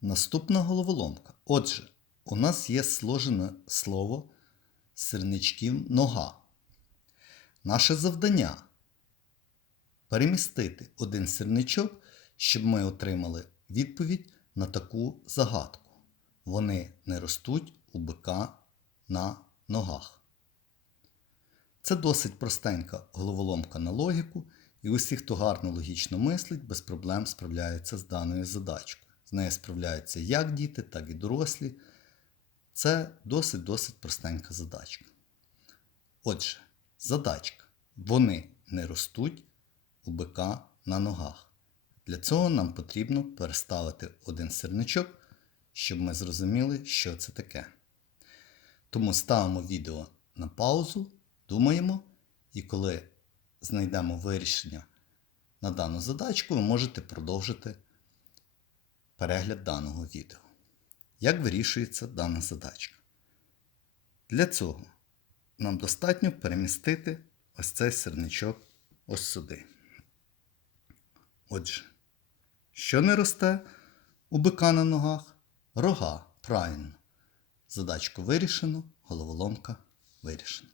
Наступна головоломка. Отже, у нас є сложене слово сирничків нога. Наше завдання перемістити один сирничок, щоб ми отримали відповідь на таку загадку. Вони не ростуть у бика на ногах. Це досить простенька головоломка на логіку, і усі, хто гарно логічно мислить, без проблем справляються з даною задачкою. Нею справляються як діти, так і дорослі. Це досить-досить простенька задачка. Отже, задачка. Вони не ростуть у бика на ногах. Для цього нам потрібно переставити один сирничок, щоб ми зрозуміли, що це таке. Тому ставимо відео на паузу, думаємо, і коли знайдемо вирішення на дану задачку, ви можете продовжити перегляд даного відео. Як вирішується дана задачка? Для цього нам достатньо перемістити ось цей сирничок ось сюди. Отже, що не росте у бика на ногах? Рога. Правильно. Задачку вирішено, головоломка вирішена.